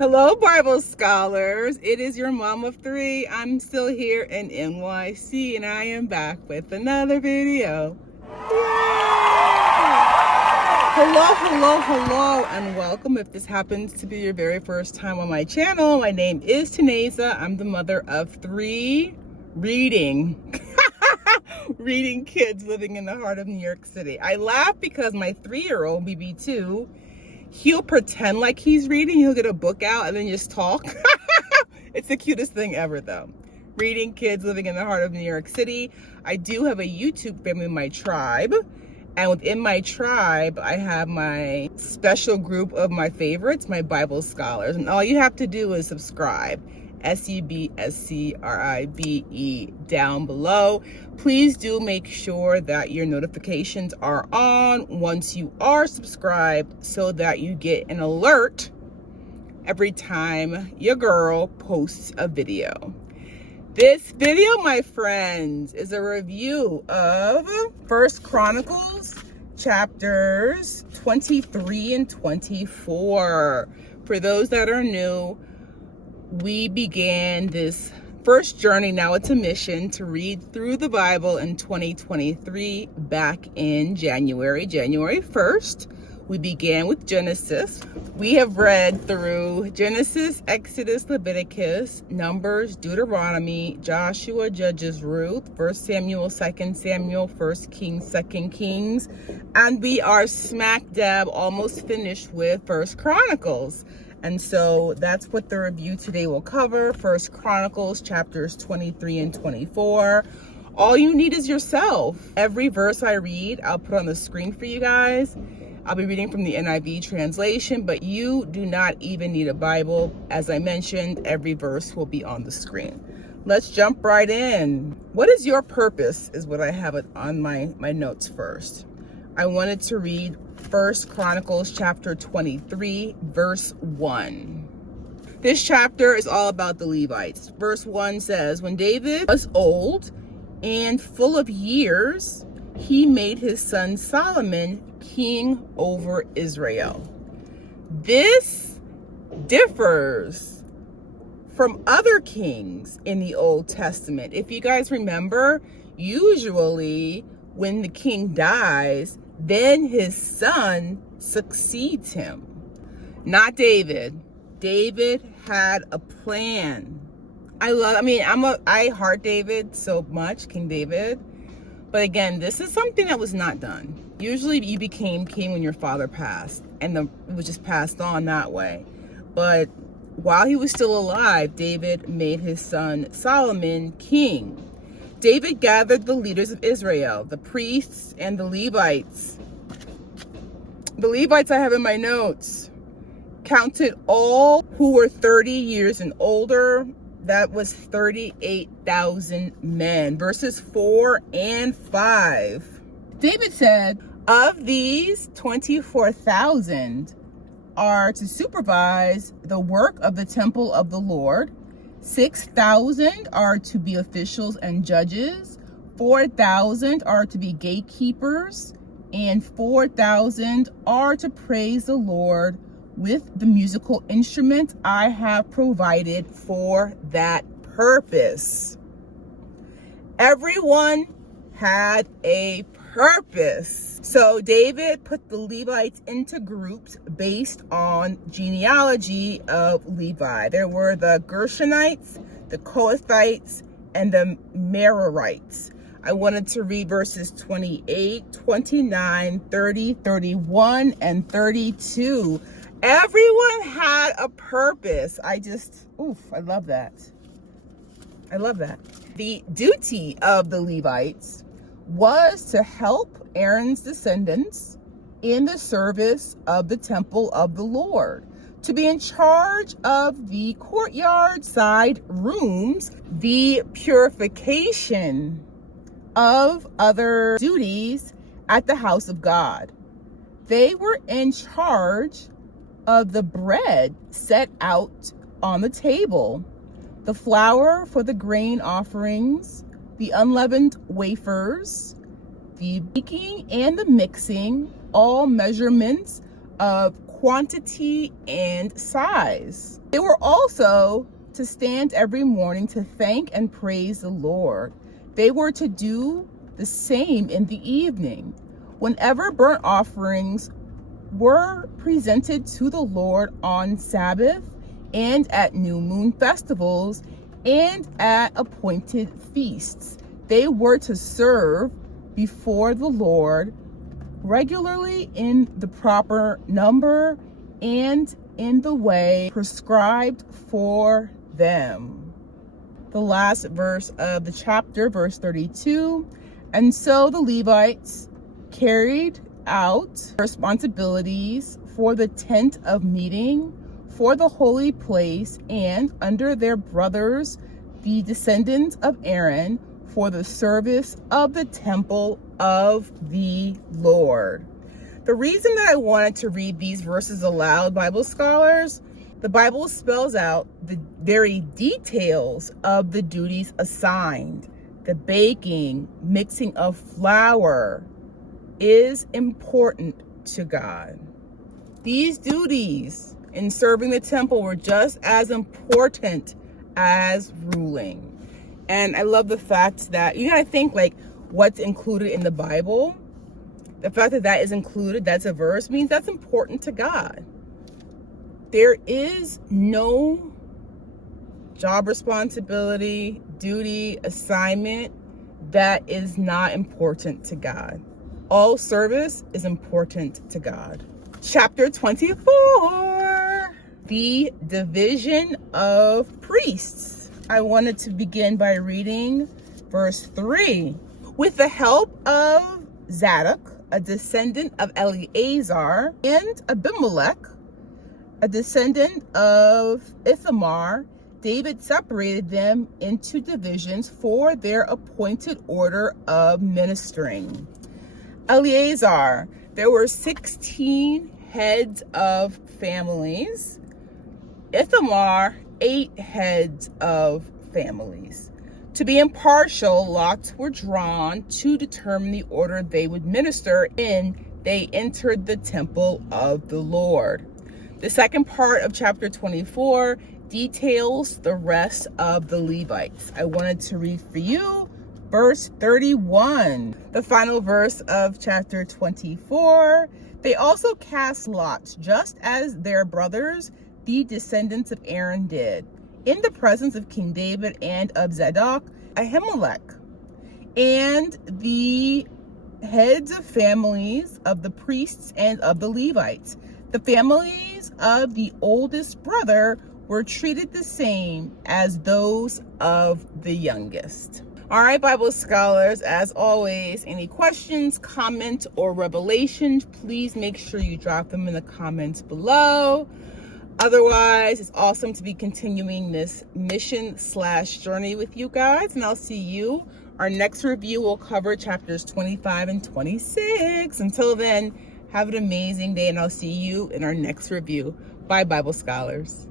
Hello, Bible scholars. It is your mom of three. I'm still here in NYC, and I am back with another video. Hello, and welcome. If this happens to be your very first time on my channel, my name is Taneza. I'm the mother of three reading kids living in the heart of New York City. I laugh because my 3-year-old, BB2, he'll pretend like he's reading. He'll get a book out and then just talk. It's the cutest thing ever, though. Reading kids living in the heart of New York City. I do have a YouTube family, my tribe. And within my tribe, I have my special group of my favorites, my Bible scholars. And all you have to do is subscribe. SUBSCRIBE down below. Please do make sure that your notifications are on once you are subscribed so that you get an alert every time your girl posts a video. This video, my friends, is a review of 1 Chronicles chapters 23 and 24. For those that are new, we began this first journey, now it's a mission, to read through the Bible in 2023 back in January 1st. We began with Genesis. We have read through Genesis, Exodus, Leviticus, Numbers, Deuteronomy, Joshua, Judges, Ruth, 1 Samuel, 2 Samuel, 1 Kings, 2 Kings, and we are smack dab almost finished with 1 Chronicles. And so that's what the review today will cover. 1 Chronicles chapters 23 and 24. All you need is yourself. Every verse I read, I'll put on the screen for you guys. I'll be reading from the NIV translation, but you do not even need a Bible. As I mentioned, every verse will be on the screen. Let's jump right in. What is your purpose is what I have on my notes first. I wanted to read 1 Chronicles chapter 23, verse 1. This chapter is all about the Levites. Verse 1 says, when David was old and full of years, he made his son Solomon king over Israel. This differs from other kings in the Old Testament. If you guys remember, usually when the king dies, then his son succeeds him. Not David. David had a plan. I heart David so much, King David. But again, this is something that was not done. Usually you became king when your father passed, and it was just passed on that way. But while he was still alive, David made his son Solomon king. David gathered the leaders of Israel, the priests and the Levites. The Levites I have in my notes. Counted all who were 30 years and older. That was 38,000 men. Verses 4 and 5. David said, of these, 24,000 are to supervise the work of the temple of the Lord. 6,000 are to be officials and judges. 4,000 are to be gatekeepers. And 4,000 are to praise the Lord with the musical instruments I have provided for that purpose. Everyone had a purpose. So David put the Levites into groups based on genealogy of Levi. There were the Gershonites, the Kohathites, and the Merarites. I wanted to read verses 28, 29, 30, 31, and 32. Everyone had a purpose. I love that. I love that. The duty of the Levites was to help Aaron's descendants in the service of the temple of the Lord, to be in charge of the courtyard side rooms, the purification of other duties at the house of God. They were in charge of the bread set out on the table, the flour for the grain offerings, the unleavened wafers, the baking and the mixing, all measurements of quantity and size. They were also to stand every morning to thank and praise the Lord. They were to do the same in the evening. Whenever burnt offerings were presented to the Lord on Sabbath and at new moon festivals and at appointed feasts, they were to serve before the Lord regularly in the proper number and in the way prescribed for them. The last verse of the chapter, verse 32, and so the Levites carried out responsibilities for the tent of meeting, for the holy place, and under their brothers, the descendants of Aaron, for the service of the temple of the Lord. The reason that I wanted to read these verses aloud, Bible scholars, the Bible spells out the very details of the duties assigned. The baking, mixing of flour is important to God. These duties in serving the temple were just as important as ruling. And I love the fact that you gotta think like what's included in the Bible. The fact that that is included, that's a verse, means that's important to God. There is no job responsibility, duty, assignment that is not important to God. All service is important to God. Chapter 24, the division of priests. I wanted to begin by reading verse 3. With the help of Zadok, a descendant of Eleazar, and Abimelech, a descendant of Ithamar, David separated them into divisions for their appointed order of ministering. Eleazar, there were 16 heads of families. Ithamar, 8 heads of families. To be impartial, lots were drawn to determine the order they would minister in. They entered the temple of the Lord. The second part of chapter 24 details the rest of the Levites. I wanted to read for you verse 31, the final verse of chapter 24. They also cast lots, just as their brothers, the descendants of Aaron, did, in the presence of King David and of Zadok, Ahimelech, and the heads of families of the priests and of the Levites. The families of the oldest brother were treated the same as those of the youngest. All right, Bible scholars, as always, any questions, comments, or revelations, please make sure you drop them in the comments below. Otherwise, it's awesome to be continuing this mission/journey with you guys, and I'll see you. Our next review will cover chapters 25 and 26. Until then, have an amazing day, and I'll see you in our next review. Bye, Bible scholars.